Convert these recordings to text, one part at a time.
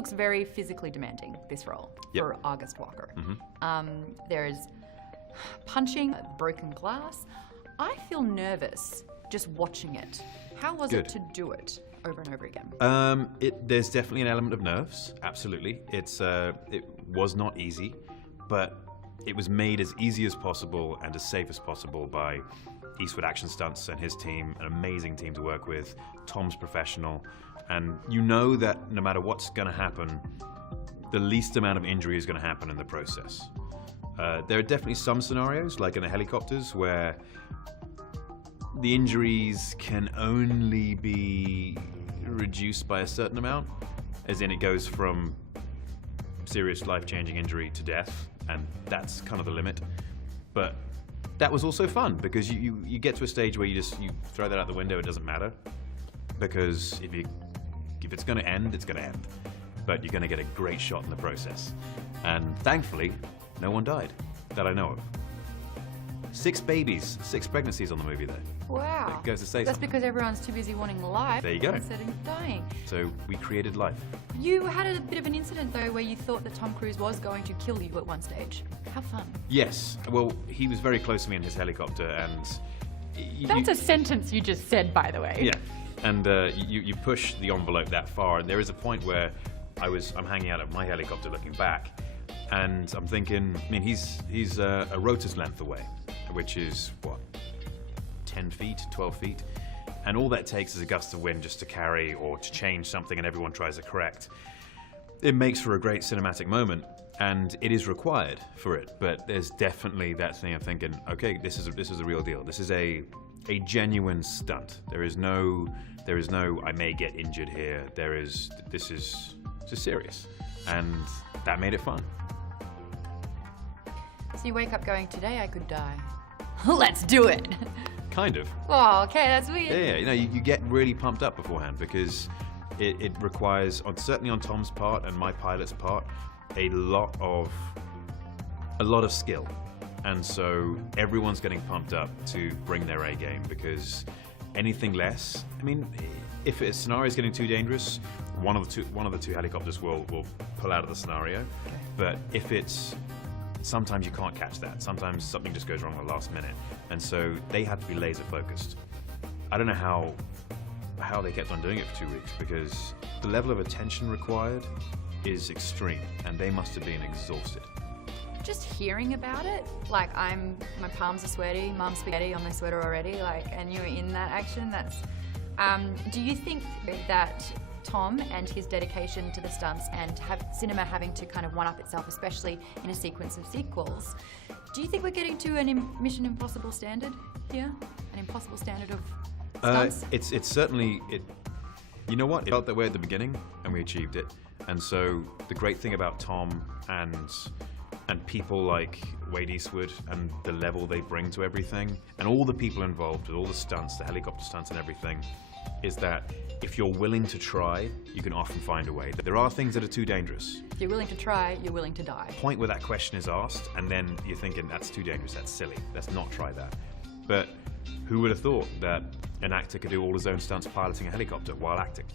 looks very physically demanding, this role, for August Walker. There is punching, broken glass. I feel nervous just watching it. How was it to do it over and over again? There's definitely an element of nerves, absolutely. It was not easy, but it was made as easy as possible and as safe as possible by Eastwood Action Stunts and his team, an amazing team to work with. Tom's professional, and you know that no matter what's going to happen, the least amount of injury is going to happen in the process. There are definitely some scenarios, like in the helicopters, where the injuries can only be reduced by a certain amount, as in it goes from serious life-changing injury to death, and that's kind of the limit. But that was also fun, because you get to a stage where you throw that out the window. It doesn't matter, because if it's going to end, it's going to end. But you're going to get a great shot in the process. And thankfully, no one died that I know of. 6 babies, 6 pregnancies on the movie there. Wow. It goes to say That's something. because everyone's too busy wanting life There you go. instead of dying. So we created life. You had a bit of an incident, though, where you thought that Tom Cruise was going to kill you at one stage. How fun. Yes. Well, he was very close to me in his helicopter, and That's a sentence you just said, by the way. Yeah, and you push the envelope that far, and there is a point where I'm hanging out at my helicopter looking back, and I'm thinking, I mean, he's a rotor's length away, which is what, 10 feet, 12 feet, and all that takes is a gust of wind just to carry or to change something, and everyone tries to correct. It makes for a great cinematic moment, and it is required for it. But there's definitely that thing of thinking, okay, this is a real deal. This is a genuine stunt. There is no I may get injured here. This is serious, and that made it fun. So you wake up going, today I could die. Let's do it. Kind of. Oh, okay, that's weird. Yeah, you know, you get really pumped up beforehand, because it requires, certainly on Tom's part and my pilot's part, a lot of skill. And so everyone's getting pumped up to bring their A game, because anything less, I mean, if a scenario is getting too dangerous, one of the two helicopters will pull out of the scenario. Okay. But if it's, sometimes you can't catch that. Sometimes something just goes wrong at the last minute. And so they had to be laser focused. I don't know how they kept on doing it for 2 weeks, because the level of attention required is extreme, and they must have been exhausted. Just hearing about it, like my palms are sweaty, mom's spaghetti on my sweater already, and you're in that action, do you think that Tom and his dedication to the stunts and cinema having to kind of one-up itself, especially in a sequence of sequels, do you think we're getting to an Mission Impossible standard here? An impossible standard of stunts? It's certainly, you know what? It felt that way at the beginning, and we achieved it. And so the great thing about Tom and people like Wade Eastwood and the level they bring to everything, and all the people involved with all the stunts, the helicopter stunts and everything, is that if you're willing to try, you can often find a way. There are things that are too dangerous. If you're willing to try, you're willing to die. Point where that question is asked, and then you're thinking, that's too dangerous, that's silly, let's not try that. But who would have thought that an actor could do all his own stunts piloting a helicopter while acting?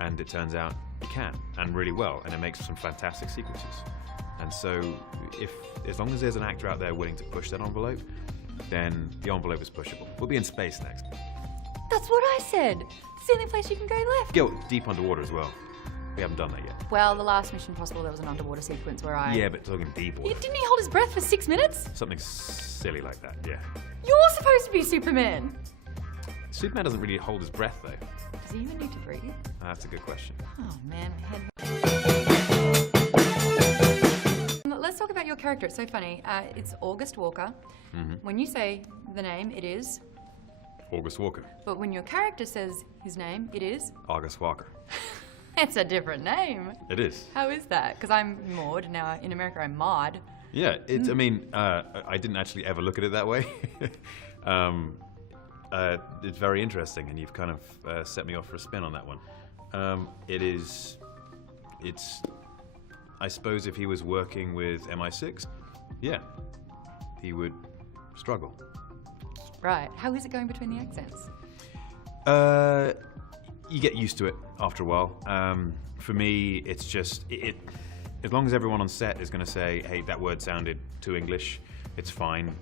And it turns out he can, and really well, and it makes some fantastic sequences. And so, as long as there's an actor out there willing to push that envelope, then the envelope is pushable. We'll be in space next. That's what I said. It's the only place you can go left. Go deep underwater as well. We haven't done that yet. Well, the last Mission Impossible, there was an underwater sequence where Yeah, but talking deep water. Didn't he hold his breath for 6 minutes? Something silly like that, yeah. You're supposed to be Superman. Superman doesn't really hold his breath, though. Does he even need to breathe? That's a good question. Oh, man. Let's talk about your character. It's so funny. It's August Walker. Mm-hmm. When you say the name, it is? August Walker. But when your character says his name, it is? August Walker. It's a different name. It is. How is that? Because I'm Maude. Now, in America, I'm Maude. Yeah, I mean, I didn't actually ever look at it that way. It's very interesting, and you've kind of set me off for a spin on that one. I suppose if he was working with MI6, yeah, he would struggle. Right. How is it going between the accents? You get used to it after a while. For me, it's just as long as everyone on set is going to say, "Hey, that word sounded too English," it's fine.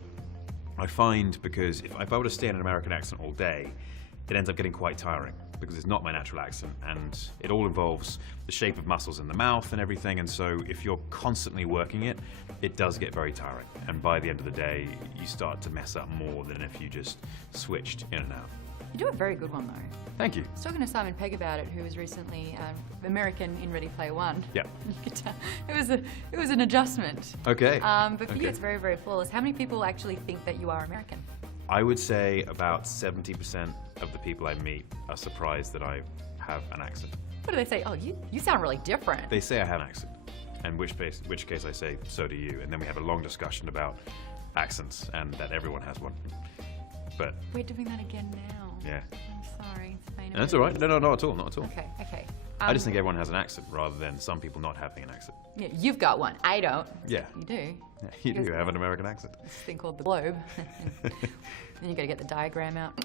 I find because if I were to stay in an American accent all day, it ends up getting quite tiring because it's not my natural accent, and it all involves the shape of muscles in the mouth and everything. And so, if you're constantly working it, it does get very tiring. And by the end of the day, you start to mess up more than if you just switched in and out. You do a very good one, though. Thank you. I was talking to Simon Pegg about it, who was recently American in Ready Player One. Yeah. You could tell it was an adjustment. Okay. But for you, it's very, very flawless. How many people actually think that you are American? I would say about 70% of the people I meet are surprised that I have an accent. What do they say? Oh, you sound really different. They say I have an accent, in which case I say, so do you. And then we have a long discussion about accents and that everyone has one. But we're doing that again now. yeah. I'm sorry, Spain. And that's all right. No, not at all. Not at all. Okay. I just think everyone has an accent rather than some people not having an accent. Yeah, you've got one. I don't. Yeah. You do. Yeah, you do have an American accent. This thing called the globe. Then you got to get the diagram out.